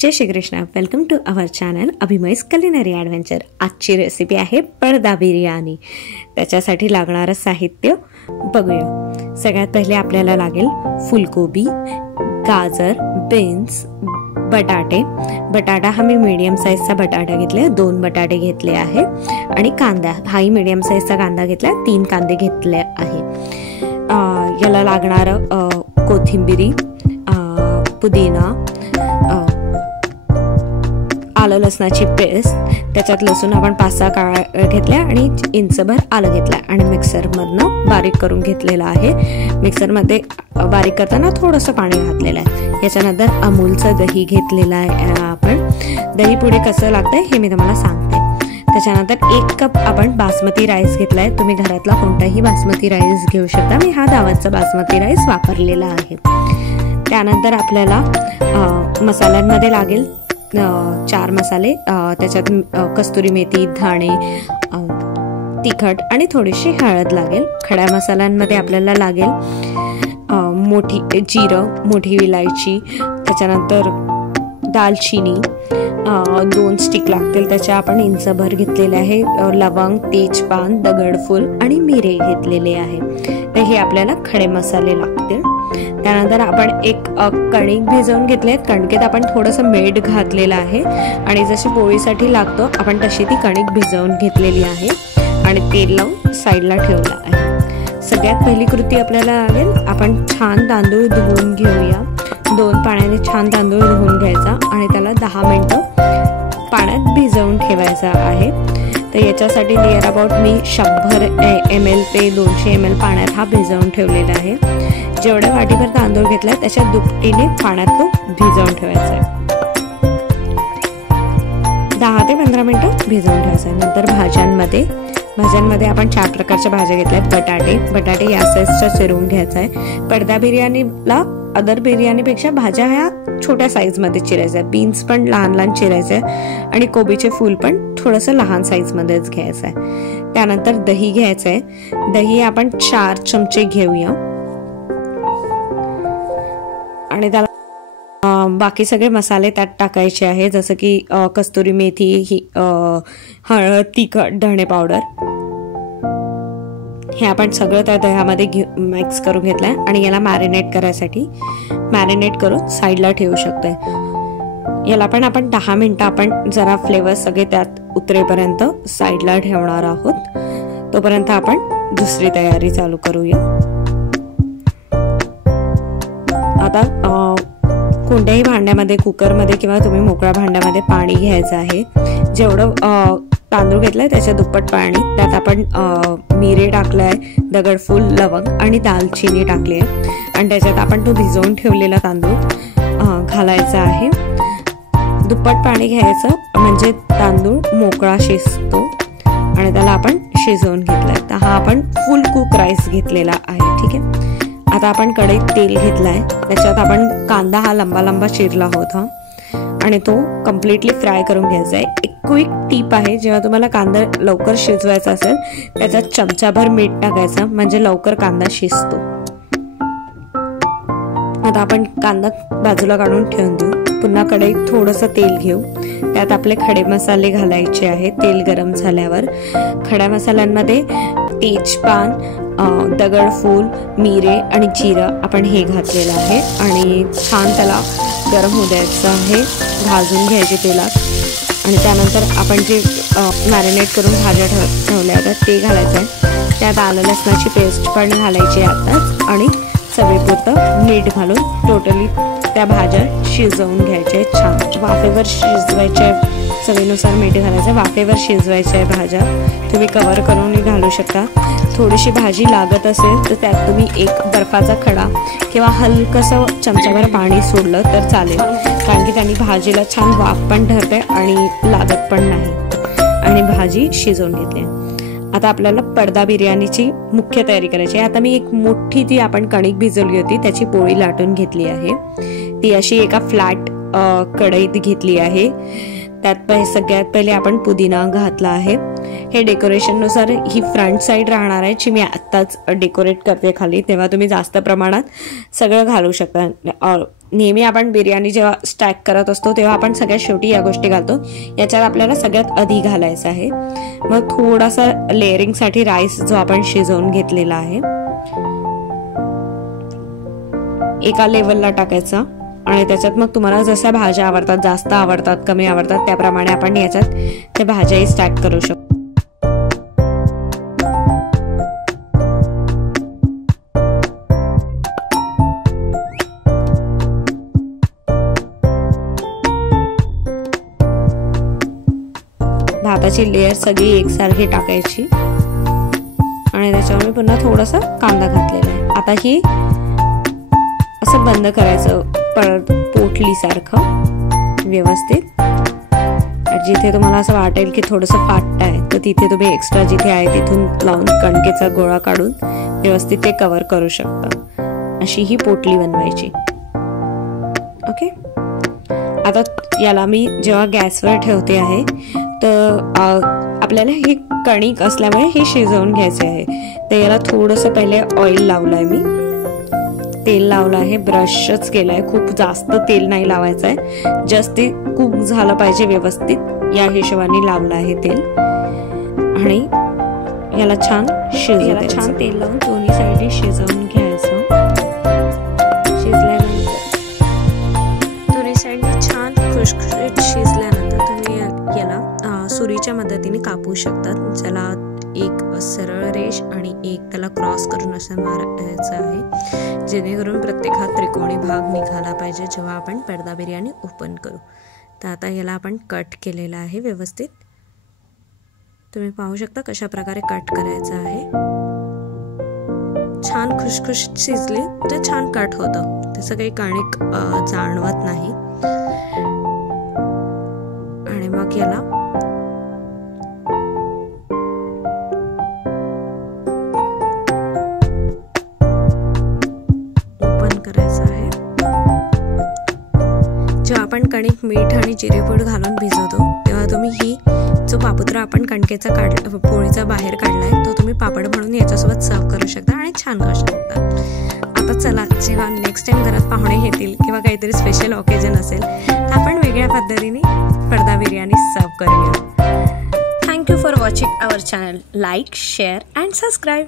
Jai Shri Krishna. Welcome to our channel अभिमय's culinary adventure। आजची recipe आहे पडदा बिर्याणी। त्याच्यासाठी लागणारं साहित्य बघूया। सगळ्यात पहिले आपल्याला लागेल फुलकोबी, गाजर, बीन्स, बटाटा हा मी मीडियम साईजचा बटाटा घेतला, 2 बटाटे घेतले आहे आणि कांदा हाही मीडियम साईजचा कांदा घेतला, 3 कांदे घेतले आहे। याला लागणारं कोथिंबीर, पुदिना, आलं लसणाची पेस्ट, त्याच्यात लसूण आपण 5-6 काळ्या घेतल्या आणि इंचभर आलं घेतलं आणि मिक्सरमधनं बारीक करून घेतलेलं आहे। मिक्सरमध्ये बारीक करताना थोडंसं पाणी घातलेलं आहे। याच्यानंतर अमूलचं दही घेतलेलं आहे आपण। दही पुढे कसं लागतंय हे मी तुम्हाला सांगते। त्याच्यानंतर 1 कप आपण बासमती राईस घेतलाय। तुम्ही घरातला कोणताही बासमती राईस घेऊ शकता, मी हा दावतचा बासमती राईस वापरलेला आहे। त्यानंतर आपल्याला मसाल्यांमध्ये लागेल 4 मसाले, त्याच्यात कस्तुरी मेथी, धाणे, तिखट आणि थोडीशी हळद लागेल। खड्या मसाल्यांमध्ये आपल्याला लागेल मोठी जिरं, मोठी विलायची, त्याच्यानंतर दालचिनी, 2 स्टिक लागतील, त्याच्या आपण इंचभर घेतलेले आहे। लवंग, तेजपान, दगडफूल आणि मिरे घेतलेले आहे। तर हे आपल्याला खडे मसाले लागतील। त्यानंतर आपण एक कणिक भिजवून घेतले। कणकेत आपण थोडंसं मीठ घातलेलं आहे आणि जशी पोळीसाठी लागतो आपण तशी ती कणिक भिजवून घेतलेली आहे आणि तेल लावून साईडला ठेवलं आहे। सगळ्यात पहिली कृती आपल्याला लागेल, आपण छान तांदूळ धुवून घेऊया। 2 पाण्याने छान तांदूळ धुवून घ्यायचा आणि त्याला 10 मिनिटं पाण्यात भिजवून ठेवायचा आहे। तर याच्यासाठी नियर अबाउट मी 100 ml ते 200 ml पाण्यात हा भिजवून ठेवलेला आहे। जेवढ्या वाटीभर तांदूळ घेतलाय त्याच्या दुपटीने पाण्यात तो भिजवून ठेवायचा आहे। 10 ते 15 मिनिटं भिजवून ठेवायचं आहे। नंतर भाज्यांमध्ये आपण 4 प्रकारच्या भाज्या घेतल्यात। बटाटे या साईजच्या चिरून घ्यायचा आहे। पडदा बिर्याणीला अदर बिर्याणीपेक्षा भाज्या ह्या छोट्या साईजमध्ये चिरायच्या, बीन्स पण लहान चिरायचे आणि कोबीचे फूल पण थोडंसं लहान साईजमध्येच घ्यायचं आहे। त्यानंतर दही घ्यायचं आहे। दही आपण 4 चमचे घेऊया आणि त्याला बाकी सगळे मसाले त्यात टाकायचे आहे, जसं की कस्तुरी मेथी, हळद, तिखट, धणे पावडर, हे आपण सगळं त्या दह्यामध्ये मिक्स करून घेतलंय आणि याला मॅरिनेट करून साईडला ठेवू शकतोय। याला पण आपण 10 मिनिटं आपण जरा फ्लेवर सगळे त्यात उतरेपर्यंत साईडला ठेवणार आहोत। तोपर्यंत आपण दुसरी तयारी चालू करूया। आता कोणत्याही भांड्यामध्ये, कुकरमध्ये किंवा तुम्ही मोकळ्या भांड्यामध्ये पाणी घ्यायचं आहे। जेवढं तांदूळ घेतलाय त्याच्या दुप्पट पाणी, त्यात आपण मिरे टाकलाय, दगडफूल, लवंग आणि दालचिनी टाकली आहे आणि त्याच्यात आपण तो भिजवून ठेवलेला तांदूळ घालायचा आहे। दुप्पट पाणी घ्यायचं म्हणजे तांदूळ मोकळा शिजतो आणि त्याला आपण शिजवून घेतलाय। तर हा आपण फुल कुक राईस घेतलेला आहे, ठीक आहे। आता आपण कढईत तेल घेतलाय, त्याच्यात आपण कांदा हा लंबा चिरला होता आणि तो कम्प्लिटली फ्राय करून घ्यायचा आहे। एक क्विक टिप आहे, जेव्हा तुम्हाला कांदा लवकर शिजवायचा असेल त्याच्यात चमचाभर मीठ टाकायचं, म्हणजे लवकर कांदा शिजतो। आता आपण कांदा बाजूला काढून ठेवून देऊ। पुन्हा कढईत थोडंसं तेल घेऊ, त्यात आपले खडे मसाले घालायचे आहेत। तेल गरम झाल्यावर खड्या मसाल्यांमध्ये तेजपान, दगडफूल, मिरे आणि जिरं आपण हे घातलेलं आहे आणि छान त्याला गरम होऊ द्यायचं आहे, भाजून घ्यायचे तेलात। आणि त्यानंतर आपण जे मॅरिनेट करून भाज्या ठेवल्या होत्या ते घालायचं आहे। त्यात आलं लसणाची पेस्ट पण घालायची आताच आणि चवीपुरतं मीठ घालून टोटली त्या भाज्या शिजवून घ्यायच्या छान। वाफेवर शिजवायच्या, चवीनुसार मीठ घालायचं, वाफेवर शिजवायच्या भाज्या। तुम्ही कव्हर करून घालू शकता। थोडीशी भाजी लागत असेल तर त्यात तुम्ही एक बर्फाचा खडा किंवा हलकंसं चमचाभर पाणी सोडलं तर चालेल, कारण की त्यांनी भाजीला छान वाफ पण धरते आणि लागत पण नाही आणि भाजी शिजवून घेतली। आता आपल्याला पडदा बिर्याणीची मुख्य तयारी करायची आहे। आता मी एक मोठी जी आपण कणिक भिजवली होती त्याची पोळी लाटून घेतली आहे। ती अशी एका फ्लॅट कढईत घेतली आहे। त्यात सगळ्यात पहिले आपण पुदिना घातला आहे। हे डेकोरेशननुसार ही फ्रंट साईड राहणार आहे, जी मी आत्ताच डेकोरेट करते खाली, तेव्हा तुम्ही जास्त प्रमाणात सगळं घालू शकता। नेहमी आपण बिर्याणी जेव्हा स्टॅक करत असतो तेव्हा आपण सगळ्यात शेवटी या गोष्टी घालतो. याच्यात आपल्याला सगळ्यात आधी घालायचं आहे. मग थोडासा लेअरिंगसाठी राईस जो आपण शिजवून घेतलेला आहे एका लेवलला टाकायचा आणि त्याच्यात मग तुम्हाला जशा भाज्या आवडतात, जास्त आवडतात, कमी आवडतात, त्याप्रमाणे आपण याच्यात त्या भाज्याही स्टॅक करू शकतो. भाताची लेयर सगळी एकसारखी टाकायची आणि त्याच्यावर मी पुन्हा थोडासा कांदा घातलेला आहे. आता ही असं बंद करायचं परत पोटली सारखं व्यवस्थित. जिथे तुम्हाला असं वाटेल की थोडंसं फाटत आहे तर तिथे तुम्ही एक्स्ट्रा जिथे आहे तिथून लावून कणकेचा गोळा काढून व्यवस्थित ते कव्हर करू शकता. अशी ही पोटली बनवायची. ओके, आता याला मी जेव्हा गॅसवर ठेवते आहे तर आपल्याला ही कणिक असल्यामुळे हे शिजवून घ्यायचे आहे. तर याला थोडंसं पहिले ऑइल लावलं आहे, मी तेल लावलं आहे, ब्रशच केलं आहे. खूप जास्त तेल नाही लावायचं आहे, जस्ट ते कुक झालं पाहिजे व्यवस्थित या हिशोबाने लावलं आहे तेल. आणि याला छान शिजवायचं. छान तेल लावून दोन्ही साईडने शिजवून घ्यायचं. शिजल्यानंतर दोन्ही साईडने छान खुशखुशीत शिजल्यानंतर तुम्ही याला सुरीच्या मदतीने कापू शकतात. ज्याला एक सरळ रेष आणि एक त्याला क्रॉस करून असं मारायचं आहे, जेणेकरून प्रत्येक हा त्रिकोणी भाग निघाला पाहिजे जेव्हा आपण पडदा बिर्याणी ओपन करू. तर आता याला आपण कट केलेला आहे व्यवस्थित. तुम्ही पाहू शकता कशा प्रकारे कट करायचं आहे. छान खुशखुशीत शिजली तर छान कट होतं, त्याचं काही कणिक जाणवत नाही. आणि मग याला जेव्हा आपण कणिक मीठ आणि जिरेपूड घालून भिजवतो तेव्हा तुम्ही ही जो पापुत्रा आपण कणकेचा पोळीचा बाहेर काढलाय तो तुम्ही पापड म्हणून याच्यासोबत सर्व करू शकता आणि छान खाऊ शकता. आता चला, जेव्हा नेक्स्ट टाइम घरात पाहुणे येतील किंवा काहीतरी स्पेशल ऑकेजन असेल तर आपण वेगळ्या पद्धतीने पडदा बिर्याणी सर्व करूया. Thank you for watching our channel. Like, share and subscribe.